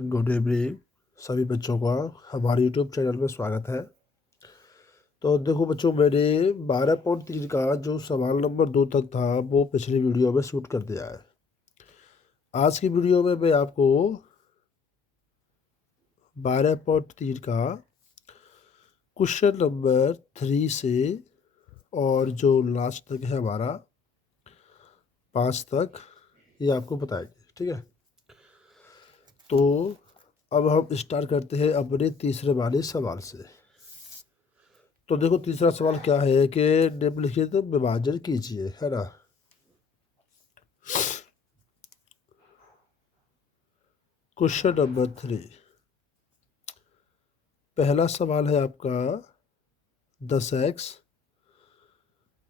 Good evening सभी बच्चों का हमारे यूट्यूब चैनल में स्वागत है। तो देखो बच्चों, मैंने 12.3 का जो सवाल नंबर 2 तक था वो पिछली वीडियो में शूट कर दिया है। आज की वीडियो में मैं आपको 12.3 का क्वेश्चन नंबर 3 से और जो लास्ट तक है हमारा 5 तक, ये आपको बताएंगे। ठीक है, तो अब हम स्टार्ट करते हैं अपने तीसरे वाले सवाल से। तो देखो, तीसरा सवाल क्या है कि निम्नलिखित विभाजन कीजिए, है ना। क्वेश्चन नंबर 3, पहला सवाल है आपका 10x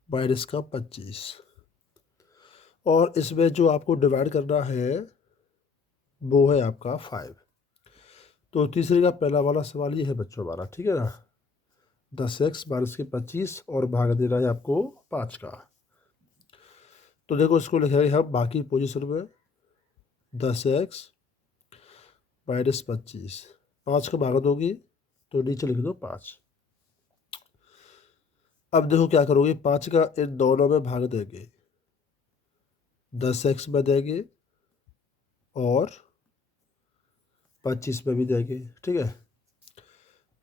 माइनस का 25, और इसमें जो आपको डिवाइड करना है वो है आपका 5। तो तीसरे का पहला वाला सवाल ये है बच्चों हमारा, ठीक है ना। 10x माइनस के 25 और भाग देना है आपको 5 का। तो देखो, इसको लिखेंगे हम बाकी पोजीशन में 10x माइनस 25, 5 का भाग दोगे तो नीचे लिख दो 5। अब देखो क्या करोगे, 5 का इन दोनों में भाग देंगे, 10x में देंगे और 25 में भी देंगे। ठीक है,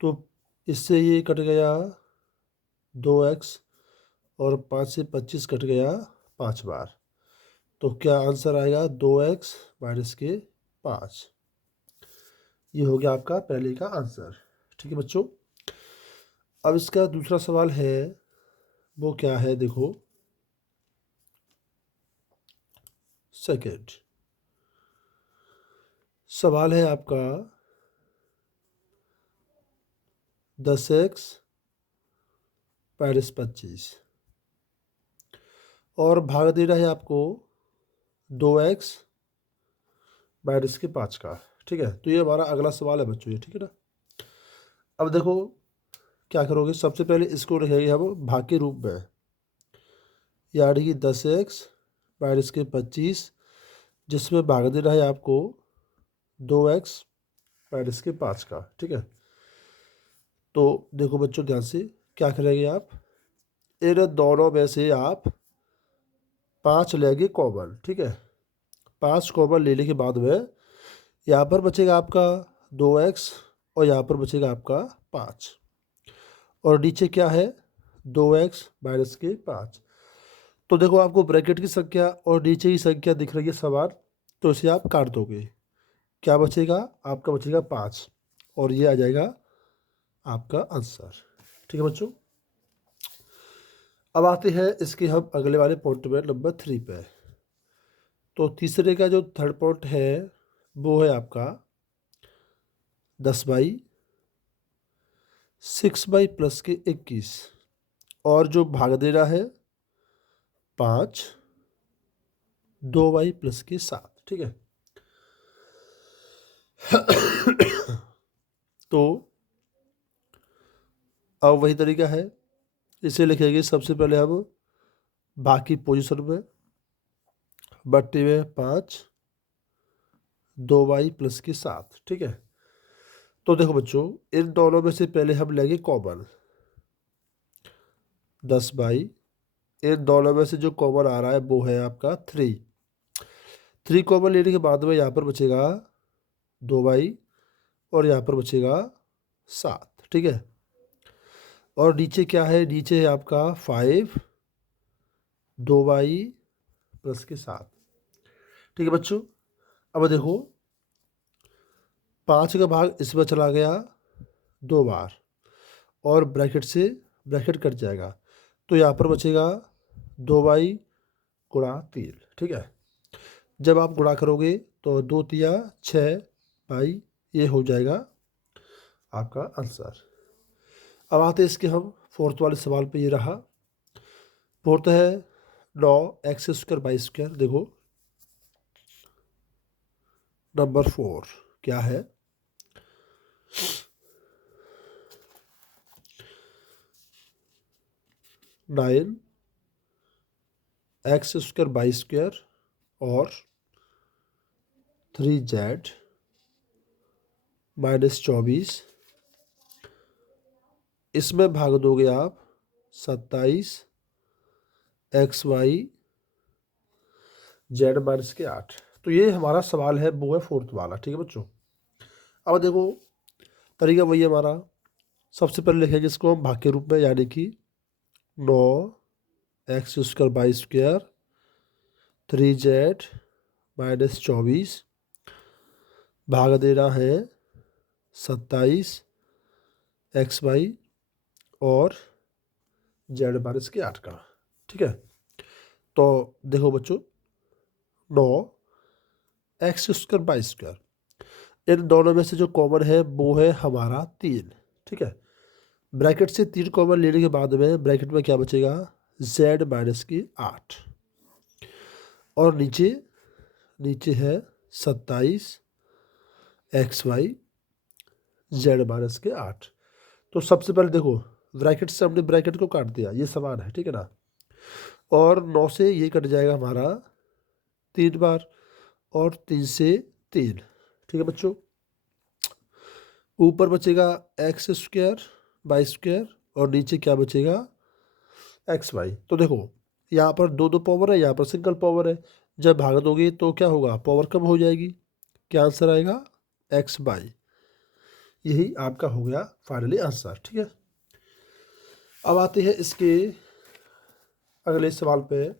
तो इससे ये कट गया 2x और 5 से 25 कट गया 5 बार। तो क्या आंसर आएगा 2x माइनस के 5। ये हो गया आपका पहले का आंसर। ठीक है बच्चों, अब इसका दूसरा सवाल है वो क्या है, देखो सेकंड सवाल है आपका 10x माइनस 25 और भाग दे रहा है आपको 2x माइनस के 5 का। ठीक है, तो ये हमारा अगला सवाल है बच्चों, ये ठीक है ना। अब देखो क्या करोगे, सबसे पहले इसको रखेंगे हम भाग के रूप में, यानी कि 10x माइनस के 25, जिसमें भाग देना है आपको 2x माइनस के 5 का। ठीक है, तो देखो बच्चों ध्यान से क्या करेंगे आप, इन दोनों में से आप 5 लेंगे कॉमन। ठीक है, 5 कॉमन लेने के बाद में यहाँ पर बचेगा आपका 2x और यहाँ पर बचेगा आपका 5, और नीचे क्या है 2x माइनस के 5। तो देखो, आपको ब्रैकेट की संख्या और नीचे की संख्या दिख रही है समान, तो इसे आप काट दोगे, क्या बचेगा आपका, बचेगा 5, और ये आ जाएगा आपका आंसर। ठीक है बच्चों, अब आते हैं इसके हम अगले वाले पॉइंट में नंबर 3 पे। तो तीसरे का जो थर्ड पॉइंट है वो है आपका 10/6/+21, और जो भाग देना है 5 2y+7। ठीक है, तो अब वही तरीका है, इसे लिखेंगे सबसे पहले हम बाकी पोजीशन में, बट्टे में 5 2y+7। ठीक है, तो देखो बच्चों, इन दोनों में से पहले हम लेंगे कॉमन 10/, इन दोनों में से जो कॉमन आ रहा है वो है आपका 3 कॉमन लेने के बाद में यहाँ पर बचेगा 2y और यहाँ पर बचेगा 7। ठीक है, और नीचे क्या है, नीचे है आपका 5 2y+7। ठीक है बच्चों, अब देखो 5 का भाग इसमें चला गया 2 बार, और ब्रैकेट से ब्रैकेट कट जाएगा, तो यहाँ पर बचेगा 2y×3। ठीक है, जब आप गुणा करोगे तो 2×3 6 बाई, ये हो जाएगा आपका आंसर। अब आते हैं इसके हम फोर्थ वाले सवाल पे, ये रहा फोर्थ है 9x² देखो नंबर 4 क्या है, 9x² और 3z -24, इसमें भाग दोगे आप 27 XY Z-8। तो ये हमारा सवाल है, वो है 4th वाला। ठीक है बच्चों। अब देखो तरीका वही है हमारा। सबसे पहले लिखेंगे इसको हम भाग के रूप में, यानी कि 9x² 3Z-24 भाग देना है 27 XY और Z-8 का। ठीक है। तो देखो बच्चों 9x²/2, इन दोनों में से जो कॉमन है वो है हमारा 3। ठीक है। ब्रैकेट से 3 कॉमन लेने के बाद में ब्रैकेट में क्या बचेगा, Z-8 और नीचे है 27 XY Z-8। तो सबसे पहले देखो ब्रैकेट से हमने ब्रैकेट को काट दिया, ये समान है। ठीक है ना। और 9 से ये कट जाएगा हमारा 3 बार और 3 से 3। ठीक है बच्चों। ऊपर बचेगा x² और नीचे क्या बचेगा, XY। तो देखो यहाँ पर दो पावर है, यहाँ पर सिंगल पावर है। जब भाग दोगे तो क्या होगा, पावर कम हो जाएगी। क्या आंसर आएगा, XY। यही आपका हो गया फाइनली आंसर। ठीक है। अब आते हैं इसके अगले सवाल पे,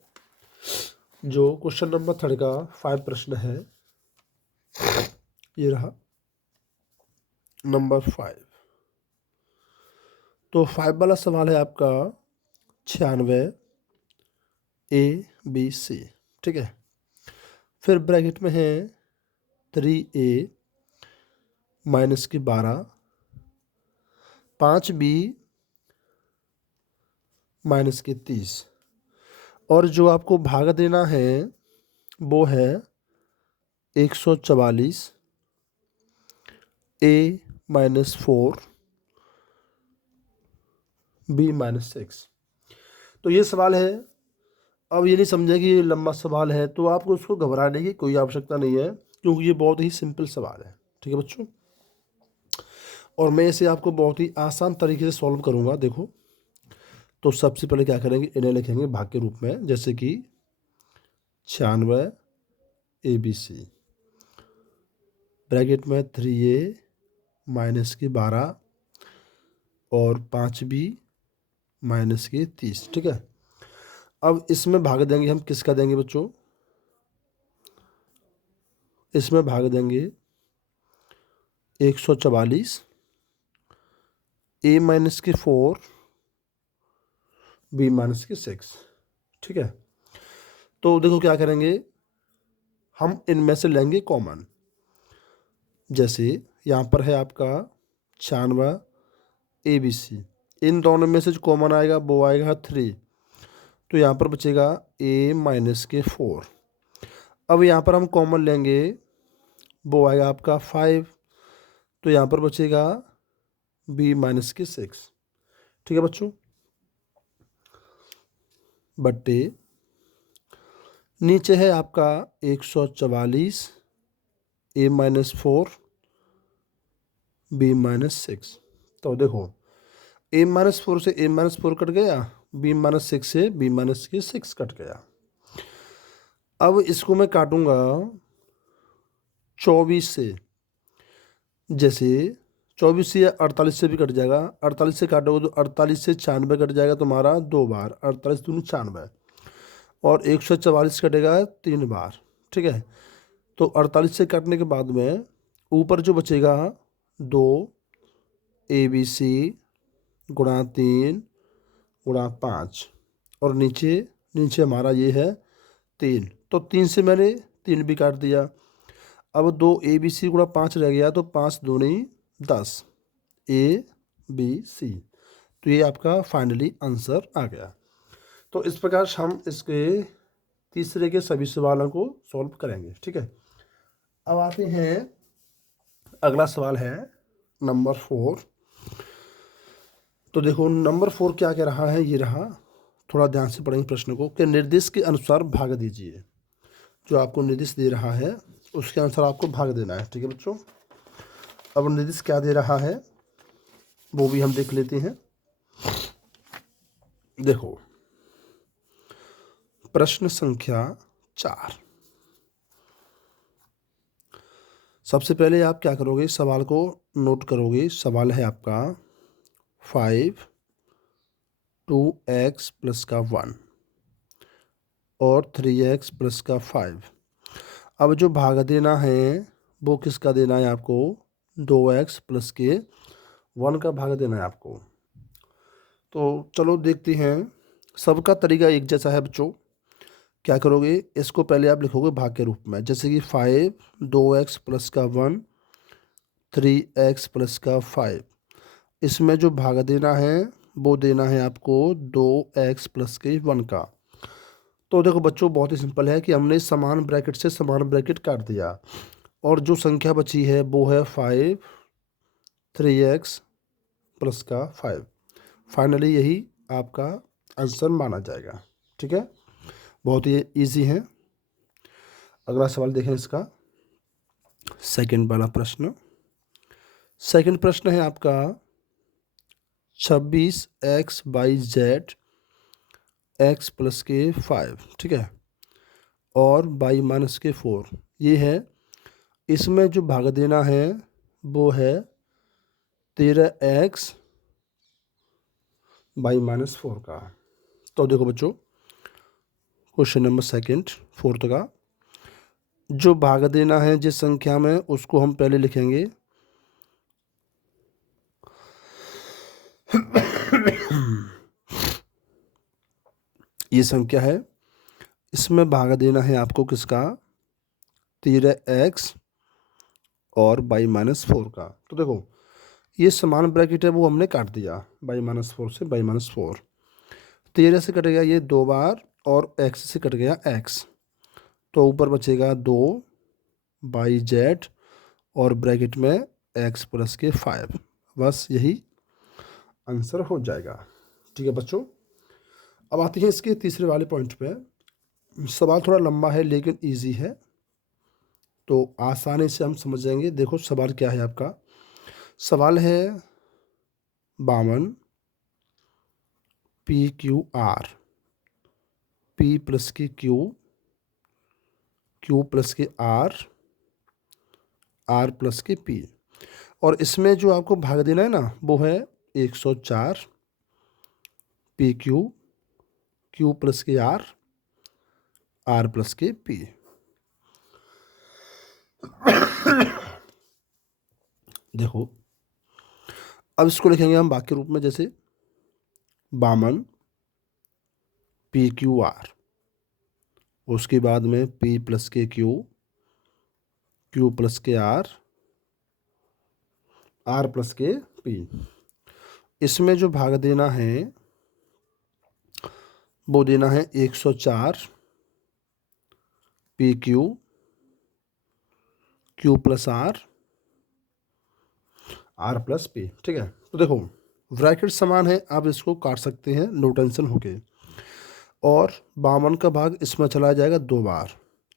जो क्वेश्चन नंबर 3 का 5 प्रश्न है। ये रहा नंबर 5। तो 5 वाला सवाल है आपका 96 ABC। ठीक है। फिर ब्रैकेट में है 3A -12 5B -30 और जो आपको भाग देना है वो है 144 A -4 B -6। तो ये सवाल है। अब ये नहीं समझे कि ये लंबा सवाल है, तो आपको उसको घबराने की कोई आवश्यकता नहीं है, क्योंकि ये बहुत ही सिंपल सवाल है। ठीक है बच्चों। और मैं इसे आपको बहुत ही आसान तरीके से सॉल्व करूँगा। देखो तो सबसे पहले क्या करेंगे, इन्हें लिखेंगे भाग के रूप में, जैसे कि 96 ABC ब्रैकेट में 3A -12 और 5B -30। ठीक है। अब इसमें भाग देंगे हम, किसका देंगे बच्चों, इसमें भाग देंगे 144 A -4 B -6। ठीक है। तो देखो क्या करेंगे, हम इनमें से लेंगे कॉमन। जैसे यहाँ पर है आपका 96 ABC, इन दोनों में से जो कॉमन आएगा वो आएगा 3। तो यहाँ पर बचेगा A -4। अब यहाँ पर हम कॉमन लेंगे, वो आएगा आपका 5। तो यहाँ पर बचेगा B -6। ठीक है बच्चों। बट्टे नीचे है आपका 144 A -4 B -6। तो देखो A -4 से A -4 कट गया, B -6 से B -6 कट गया। अब इसको मैं काटूंगा 24 से, जैसे 24 से 48 से भी कट जाएगा। 48 से काटोगे तो 48 से 96 कट जाएगा तुम्हारा 2 बार, 48 दूनी 96 और 144 कटेगा 3 बार। ठीक है। तो 48 से काटने के बाद में ऊपर जो बचेगा 2 ABC गुणा 3 गुणा 5 और नीचे हमारा ये है 3। तो 3 से मैंने 3 भी काट दिया। अब 2 ABC गुणा 5 रह गया, तो 5 दूनी 10 ABC। तो ये आपका फाइनली आंसर आ गया। तो इस प्रकार हम इसके तीसरे के सभी सवालों को सॉल्व करेंगे। ठीक है। अब आते हैं, अगला सवाल है नंबर 4। तो देखो नंबर 4 क्या कह रहा है, ये रहा। थोड़ा ध्यान से पढ़ेंगे प्रश्न को, कि निर्देश के अनुसार भाग दीजिए। जो आपको निर्देश दे रहा है उसके अनुसार आपको भाग देना है। ठीक है बच्चों। अब नितिश क्या दे रहा है वो भी हम देख लेते हैं। देखो प्रश्न संख्या 4। सबसे पहले आप क्या करोगे, सवाल को नोट करोगे। सवाल है आपका 5 2x प्लस का 1 और 3x प्लस का 5। अब जो भाग देना है वो किसका देना है आपको, 2x प्लस के 1 का भाग देना है आपको। तो चलो देखते हैं। सबका तरीका एक जैसा है बच्चों। क्या करोगे, इसको पहले आप लिखोगे भाग के रूप में, जैसे कि 5 2x प्लस का 1 3x प्लस का 5। इसमें जो भाग देना है वो देना है आपको 2x प्लस के 1 का। तो देखो बच्चों बहुत ही सिंपल है कि हमने समान ब्रैकेट से समान ब्रैकेट काट दिया और जो संख्या बची है वो है 5 3x प्लस का 5। फाइनली यही आपका आंसर माना जाएगा। ठीक है, बहुत ही इजी है। अगला सवाल देखें इसका सेकंड वाला प्रश्न। सेकंड प्रश्न है आपका 26x/z x प्लस के 5, ठीक है, और y माइनस के 4 ये है। इसमें जो भाग देना है वो है 13x y माइनस 4 का। तो देखो बच्चों क्वेश्चन नंबर सेकंड फोर्थ का जो भाग देना है जिस संख्या में उसको हम पहले लिखेंगे ये संख्या है, इसमें भाग देना है आपको किसका, 13x और y माइनस 4 का। तो देखो ये समान ब्रैकेट है वो हमने काट दिया, y माइनस 4 से y माइनस 4। 13 से कट गया ये 2 बार और x से कट गया x, तो ऊपर बचेगा 2/z और ब्रैकेट में x प्लस के 5। बस यही आंसर हो जाएगा। ठीक है बच्चों, अब आते हैं इसके तीसरे वाले पॉइंट पे। सवाल थोड़ा लंबा है लेकिन इजी है तो आसानी से हम समझ जाएंगे। देखो सवाल क्या है आपका, सवाल है 52 PQR P प्लस के Q Q प्लस के R R प्लस के P, और इसमें जो आपको भाग देना है ना वो है 104 PQ Q प्लस के R R प्लस के P। देखो अब इसको लिखेंगे हम वाक्य रूप में, जैसे 52 PQR, उसके बाद में P प्लस के Q Q प्लस के R R प्लस के P। इसमें जो भाग देना है वो देना है 104 PQ Q plus R R plus P। ठीक है, तो देखो ब्रैकेट समान है, आप इसको काट सकते हैं नो टेंशन होके। और 52 का भाग इसमें चला जाएगा 2 बार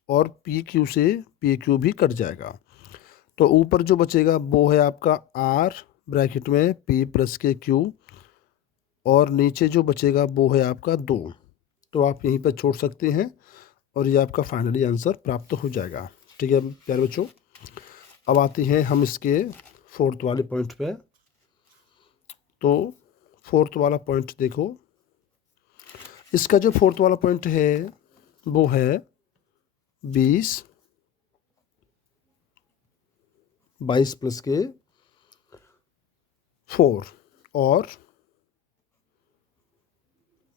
और PQ से PQ भी कट जाएगा, तो ऊपर जो बचेगा वो है आपका R ब्रैकेट में P प्लस के Q और नीचे जो बचेगा वो है आपका 2। तो आप यहीं पर छोड़ सकते हैं और ये आपका फाइनली आंसर प्राप्त हो जाएगा। ठीक है प्यारे बच्चों, अब आते हैं हम इसके फोर्थ वाले पॉइंट पे। तो फोर्थ वाला पॉइंट देखो, इसका जो फोर्थ वाला पॉइंट है वो है 22 प्लस के 4 और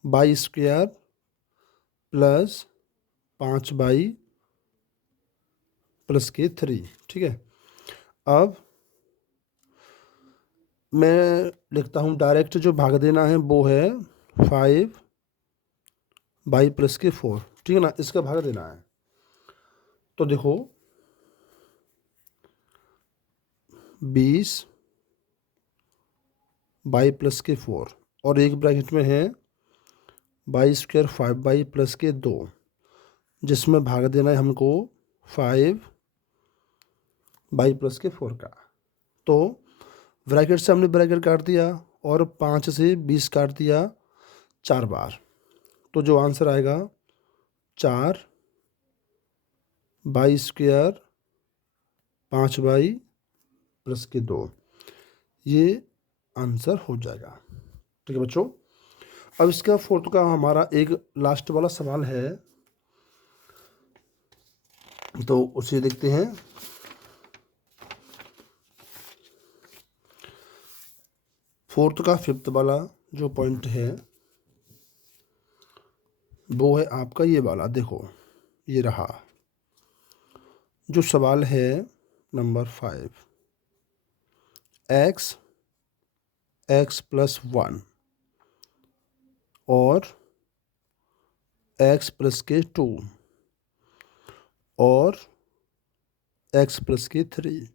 बाई स्क्वायर प्लस 5/, प्लस के 3। ठीक है, अब मैं लिखता हूँ डायरेक्ट, जो भाग देना है वो है 5/, प्लस के 4। ठीक है ना, इसका भाग देना है। तो देखो 20/, प्लस के 4 और एक ब्रैकेट में है बाई स्क्वायर 5/, प्लस के 2, जिसमें भाग देना है हमको 5/, प्लस के 4 का। तो ब्रैकेट से हमने ब्रैकेट काट दिया और 5 से 20 काट दिया 4 बार, तो जो आंसर आएगा 4/² 5/+2, ये आंसर हो जाएगा। ठीक है बच्चों। अब इसका फोर्थ का हमारा एक लास्ट वाला सवाल है, तो उसे देखते हैं। फोर्थ का फिफ्थ वाला जो पॉइंट है वो है आपका ये वाला। देखो ये रहा जो सवाल है नंबर 5, x+1 और x+2 और x+3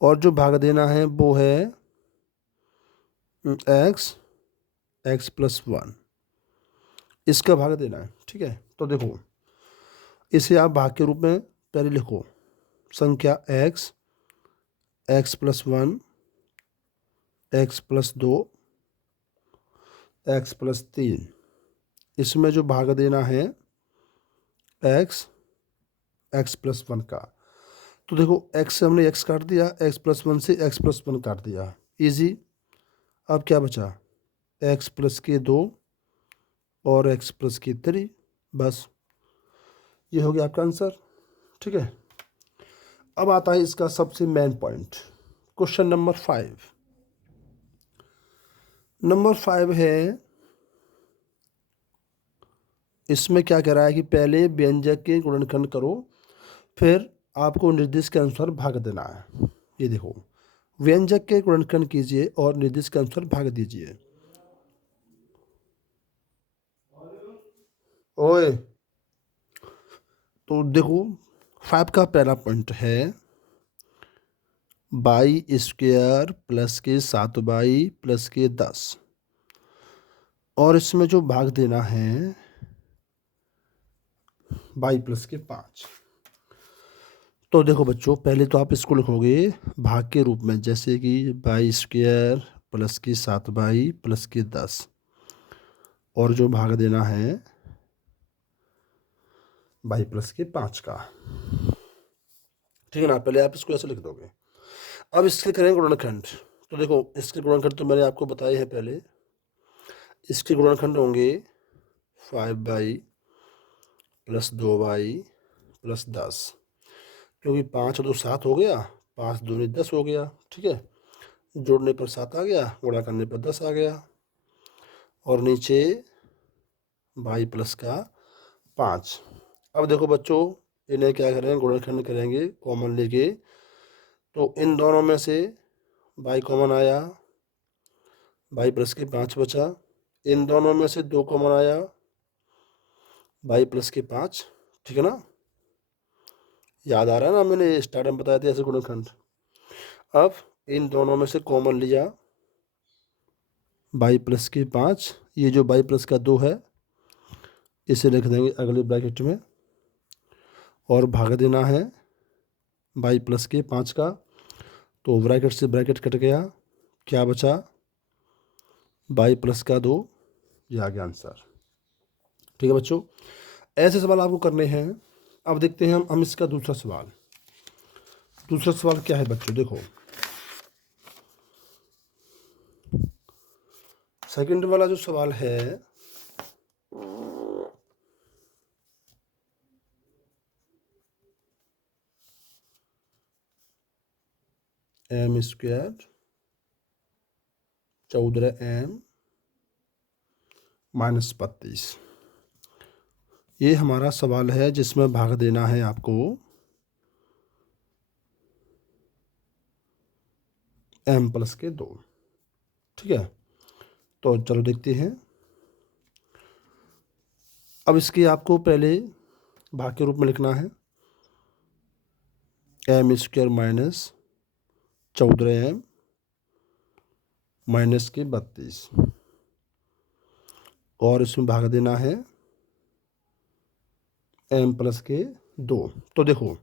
और जो भाग देना है वो है x+1, इसका भाग देना है। ठीक है, तो देखो इसे आप भाग के रूप में पहले लिखो, संख्या x+1 x+2 x+3, इसमें जो भाग देना है x+1 का। तो देखो x से हमने x काट दिया, x+1 से x+1 काट दिया, इजी। अब क्या बचा, x+2 और x+3, बस ये हो गया आपका आंसर। ठीक है, अब आता है इसका सबसे main point, question number 5। Number 5 है, इसमें क्या कह रहा है कि पहले व्यंजक के गुणनखंड करो, फिर आपको निर्देश के अनुसार भाग देना है। ये देखो, व्यंजक के गुणनखंड कीजिए और निर्देश के अनुसार भाग दीजिए। ओए, तो देखो 5 का पहला पॉइंट है y² प्लस के 7y प्लस के 10, और इसमें जो भाग देना है y प्लस के 5। तो देखो बच्चों, पहले तो आप इसको लिखोगे भाग के रूप में, जैसे कि y² प्लस की 7y प्लस की 10, और जो भाग देना है y प्लस के 5 का। ठीक है ना, पहले आप इसको ऐसे लिख दोगे। अब इसके करेंगे गुणनखंड। तो देखो इसके गुणनखंड तो मैंने आपको बताए हैं पहले, इसके गुणनखंड होंगे 5y प्लस 2y प्लस 10, क्योंकि 5 और 2 7 हो गया, 5 दूनी 10 हो गया। ठीक है, जोड़ने पर 7 आ गया, गुणा करने पर 10 आ गया, और नीचे y प्लस का 5। अब देखो बच्चों, इन्हें क्या करेंगे, गुणनखंड करेंगे कॉमन लेके। तो इन दोनों में से y कॉमन आया, y प्लस के 5 बचा। इन दोनों में से 2 कॉमन आया, y प्लस के 5। ठीक है ना, याद आ रहा है ना, मैंने स्टार्ट में बताया था ऐसे गुणनखंड। अब इन दोनों में से कॉमन लिया, y प्लस के 5, ये जो y प्लस का 2 है इसे लिख देंगे अगले ब्रैकेट में, और भाग देना है y प्लस के 5 का। तो ब्रैकेट से ब्रैकेट कट गया, क्या बचा, y प्लस का 2, ये आ गया आंसर। ठीक है बच्चों, ऐसे सवाल आपको करने हैं। अब देखते हैं हम इसका दूसरा सवाल। दूसरा सवाल क्या है बच्चों, देखो सेकंड वाला जो सवाल है, m² 14m माइनस 32, ये हमारा सवाल है जिसमें भाग देना है आपको m प्लस के 2। ठीक है, तो चलो देखते हैं। अब इसके आपको पहले भाग के रूप में लिखना है m² माइनस 14m माइनस के 32, और इसमें भाग देना है m प्लस के 2। तो देखो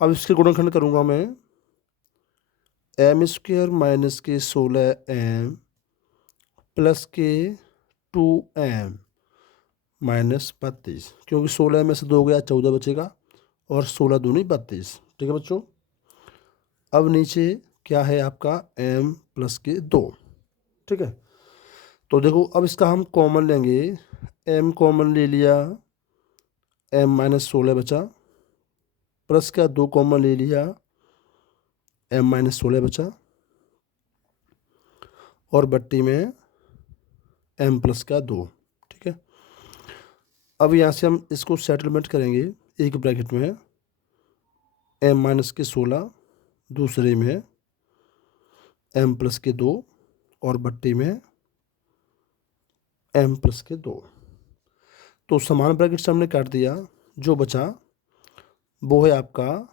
अब इसके गुणनखंड करूँगा मैं, एम स्क्वायर माइनस के 16m प्लस के 2m माइनस 32, क्योंकि 16 में से 2 गया 14 बचेगा और 16 दूनी 32। ठीक है बच्चों। अब नीचे क्या है आपका m प्लस के 2। ठीक है, तो देखो अब इसका हम कॉमन लेंगे। m कॉमन ले लिया, m माइनस 16 बचा, प्लस का 2 कॉमन ले लिया, m माइनस 16 बचा, और बट्टी में m प्लस का 2। ठीक है, अब यहाँ से हम इसको सेटलमेंट करेंगे। एक ब्रैकेट में m माइनस के 16, दूसरे में m प्लस के 2, और बट्टी में m प्लस के 2। तो समान ब्रैकेट से हमने काट दिया, जो बचा वो है आपका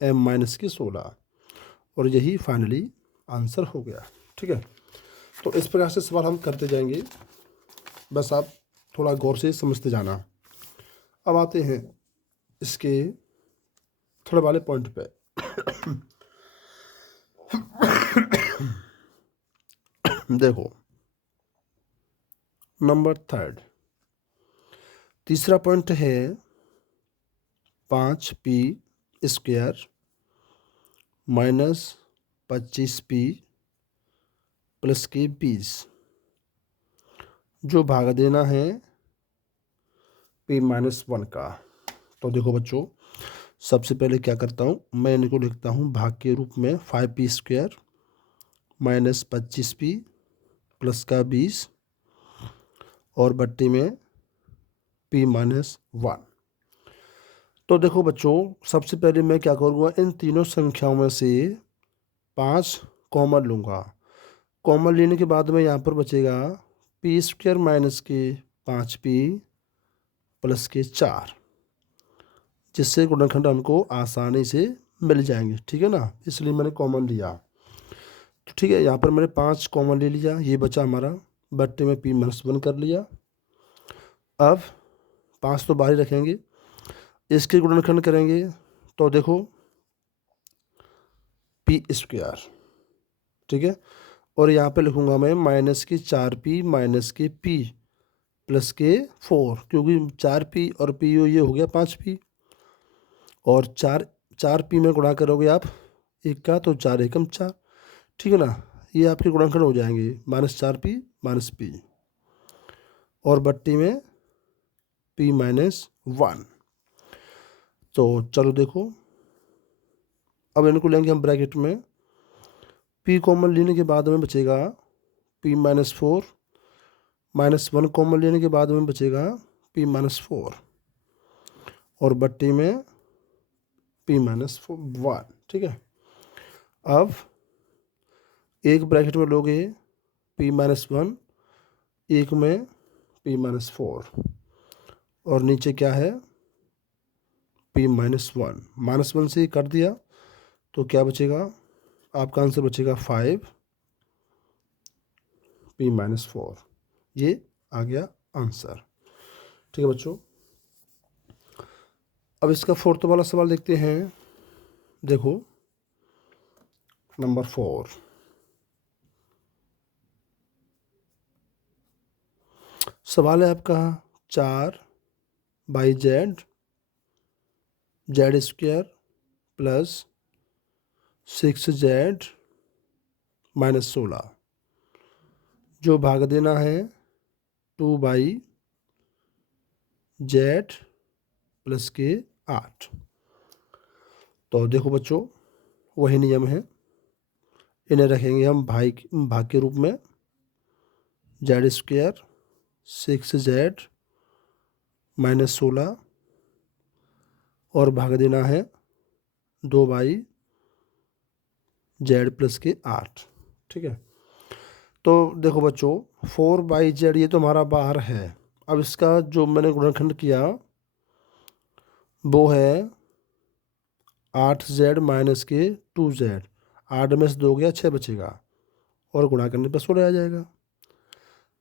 m माइनस के 16, और यही फाइनली आंसर हो गया। ठीक है, तो इस प्रकार से सवाल हम करते जाएंगे, बस आप थोड़ा गौर से समझते जाना। अब आते हैं इसके थोड़े वाले पॉइंट पे। देखो नंबर 3, तीसरा पॉइंट है 5p square minus 25p plus के 20, जो भाग देना है p माइनस 1 का। तो देखो बच्चों, सबसे पहले क्या करता हूँ, मैं इनको लिखता हूँ भाग के रूप में 5p square minus 25p plus का 20, और बट्टी में p माइनस 1। तो देखो बच्चों, सबसे पहले मैं क्या करूँगा, इन तीनों संख्याओं में से 5 कॉमन लूँगा। कॉमन लेने के बाद में यहाँ पर बचेगा p स्क्वायर माइनस के 5p प्लस के 4, जिससे गुणनखंड हमको आसानी से मिल जाएंगे। ठीक है ना, इसलिए मैंने कॉमन लिया। तो ठीक है, यहाँ पर मैंने 5 कॉमन ले लिया, ये बचा हमारा, बट्टे में p माइनस 1 कर लिया। अब 5 तो बाहर ही रखेंगे, इसके गुणनखंड करेंगे तो देखो p स्क्वायर। ठीक है, और यहाँ पे लिखूंगा मैं माइनस के 4p माइनस के p प्लस के 4, क्योंकि 4p और p ये हो गया 5p, और 4p में गुणा करोगे आप एक का, तो 4 एकम 4। ठीक है ना, ये आपके गुणनखंड हो जाएंगे -4p माइनस p, और बट्टी में p माइनस 1। तो चलो देखो, अब इनको लेंगे हम ब्रैकेट में। p कॉमन लेने के बाद में बचेगा p माइनस 4, -1 कॉमन लेने के बाद में बचेगा p माइनस 4, और बट्टी में p माइनस 1। ठीक है, अब एक ब्रैकेट में लोगे p माइनस 1, एक में p माइनस 4, और नीचे क्या है p माइनस 1। -1 से कर दिया तो क्या बचेगा, आपका आंसर बचेगा 5 p माइनस 4। ये आ गया आंसर। ठीक है बच्चों, अब इसका 4th वाला सवाल देखते हैं। देखो नंबर 4, सवाल है आपका 4/z square plus 6z minus 16, जो भाग देना है 2/z प्लस के 8। तो देखो बच्चों, वही नियम है, इन्हें रखेंगे हम भाग के रूप में। z स्क्वायर 6z माइनस 16, और भाग देना है 2/z प्लस के 8। ठीक है, तो देखो बच्चों 4/z ये तो हमारा बाहर है। अब इसका जो मैंने गुणनखंड किया वो है 8z माइनस के 2z, 8 में से 2 गया 6 बचेगा, और गुणा करने पर 16 आ जाएगा।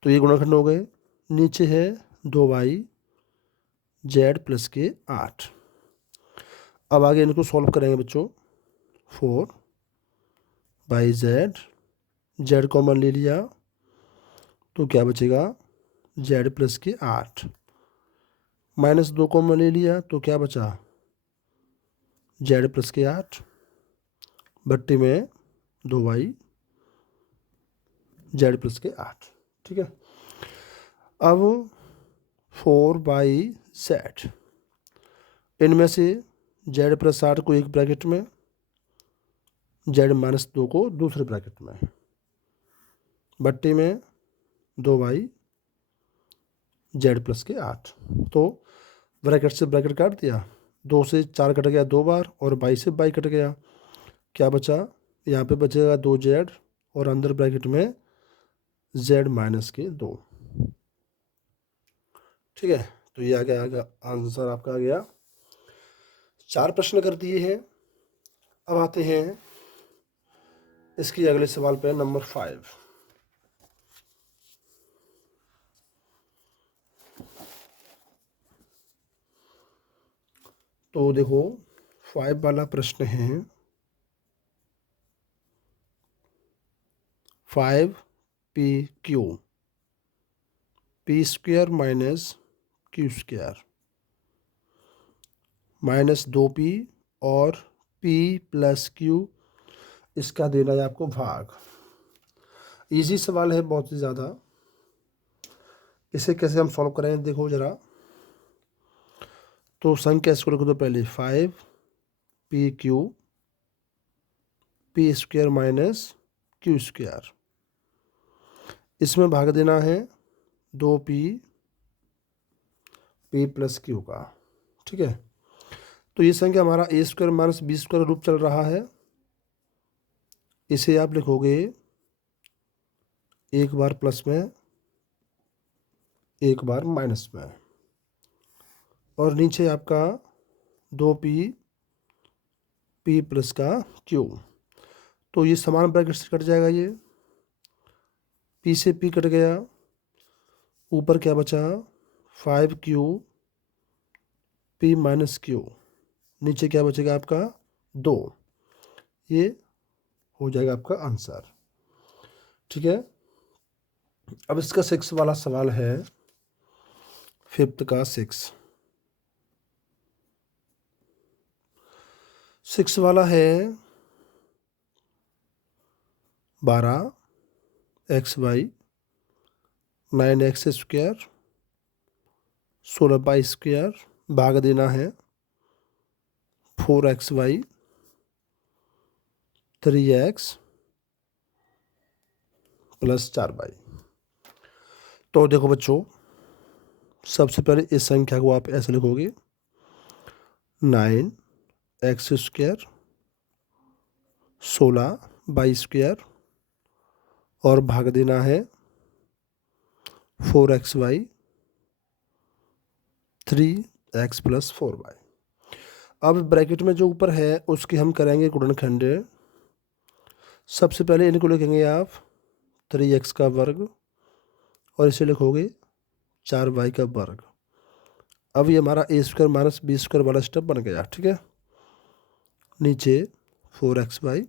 तो ये गुणनखंड हो गए। नीचे है 2/z प्लस के 8। अब आगे इनको सॉल्व करेंगे बच्चों। 4 बाई जेड, जेड कॉमन ले लिया तो क्या बचेगा, जेड प्लस के 8, -2 कॉमन ले लिया तो क्या बचा, जेड प्लस के 8, बट्टी में 2y जेड प्लस के 8। ठीक है, अब 4/z, इनमें से जेड प्लस 8 को एक ब्रैकेट में, जेड -2 को दूसरे ब्रैकेट में, बट्टी में 2y जेड प्लस के 8। तो ब्रैकेट से ब्रैकेट काट दिया, 2 से 4 कट गया 2 बार, और 22 से 22 कट गया, क्या बचा, यहाँ पे बचेगा 2z, और अंदर ब्रैकेट में z-2। ठीक है, तो ये आ गया आंसर आपका आ गया। 4 प्रश्न कर दिए हैं। अब आते हैं इसकी अगले सवाल पे, नंबर 5। तो देखो 5 वाला प्रश्न है, 5pq, p² minus q² -2p और p + q, इसका देना है आपको भाग। इजी सवाल है बहुत ही ज़्यादा। इसे कैसे हम सॉल्व करें, देखो ज़रा। तो संख्या इसको लिख दो पहले, 5pq p² माइनस q², इसमें भाग देना है 2p p + q का। ठीक है, तो ये संख्या हमारा a² माइनस b² रूप चल रहा है। इसे आप लिखोगे एक बार प्लस में, एक बार माइनस में, और नीचे आपका 2p p + का q। तो ये समान ब्रैकेट से कट जाएगा, ये p से p कट गया, ऊपर क्या बचा, 5q p - q, नीचे क्या बचेगा आपका 2। ये हो जाएगा आपका आंसर। ठीक है, अब इसका 6 वाला सवाल है, 5th का 6 वाला है, 12xy 9x², 16y², भाग देना है 4xy 3x + 4y। तो देखो बच्चों, सबसे पहले इस संख्या को आप ऐसे लिखोगे, 9x², 16y² और भाग देना है 4xy 3x + 4y। अब ब्रैकेट में जो ऊपर है उसकी हम करेंगे गुणनखंड। सबसे पहले इनको लिखेंगे आप 3x का वर्ग, और इसे लिखोगे 4y का वर्ग। अब ये हमारा a² माइनस b² वाला स्टेप बन गया। ठीक है, नीचे 4xy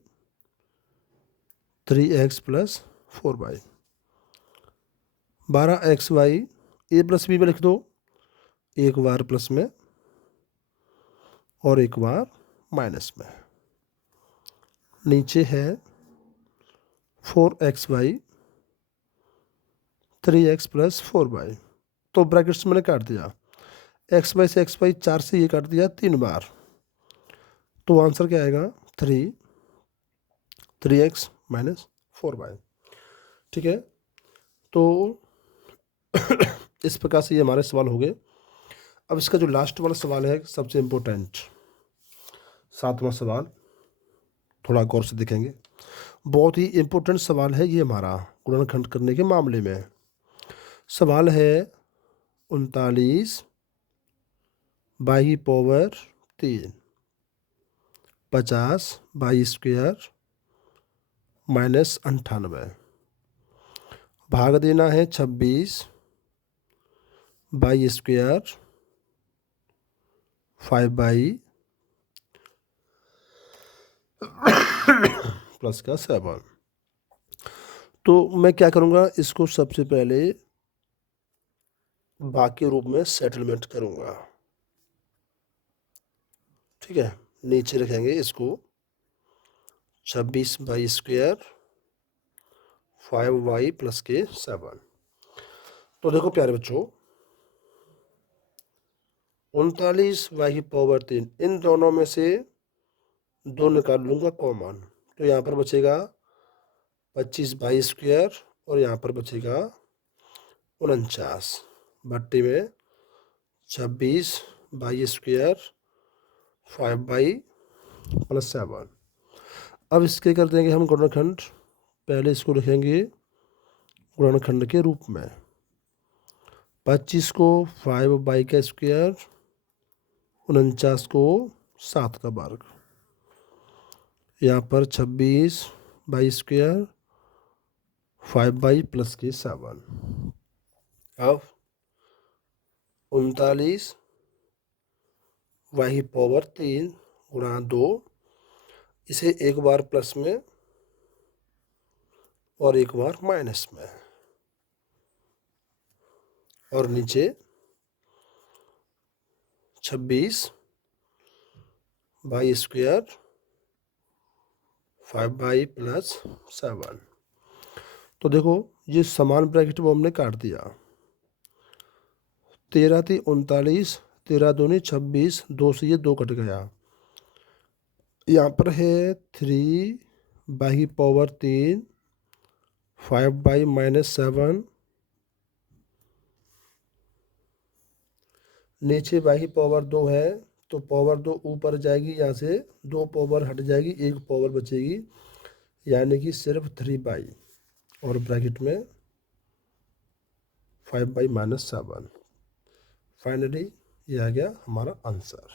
3x + 4y, 12xy a + b में लिख दो, एक बार प्लस में और एक बार माइनस में। नीचे है 4xy 3x + 4y। तो ब्रैकेट्स मैंने काट दिया, xy से xy 4 से ये काट दिया 3 बार, तो आंसर क्या आएगा 3x - 4y। ठीक है, तो इस प्रकार से ये हमारे सवाल हो गए। अब इसका जो लास्ट वाला सवाल है, सबसे इम्पोर्टेंट 7वां सवाल, थोड़ा गौर से देखेंगे। बहुत ही इम्पोर्टेंट सवाल है ये हमारा गुणनखंड करने के मामले में। सवाल है 39/3 50y² -98, भाग देना है 26y² 5/, प्लस का 7। तो मैं क्या करूँगा, इसको सबसे पहले बाकी रूप में सेटलमेंट करूँगा। ठीक है, नीचे रखेंगे इसको 26/² 5y प्लस के 7। तो देखो प्यारे बच्चों, 39y3, इन दोनों में से 2 निकाल लूँगा कॉमन, तो यहाँ पर बचेगा 25/² और यहाँ पर बचेगा 49 भट्टी में 26/² 5y प्लस 7। अब इसके कर देंगे हम गुणनखंड। पहले इसको लिखेंगे गुणनखंड के रूप में, 25 को 5y², 49 को 7 का वर्ग, यहाँ पर 26/² 5y प्लस के 7। अब 39y³ गुणा 2, इसे एक बार प्लस में और एक बार माइनस में, और नीचे 26/² 5y प्लस 7। तो देखो ये समान ब्रैकेट वो हमने काट दिया। 13 × 39, 13 दूनी 26, 2 से ये 2 कट गया। यहाँ पर है 3/3 5y - 7, नीचे y² है तो पावर 2 ऊपर जाएगी, यहाँ से 2 पावर हट जाएगी, 1 पावर बचेगी, यानी कि सिर्फ 3y और ब्रैकेट में 5y - 7। फाइनली ये आ गया हमारा आंसर।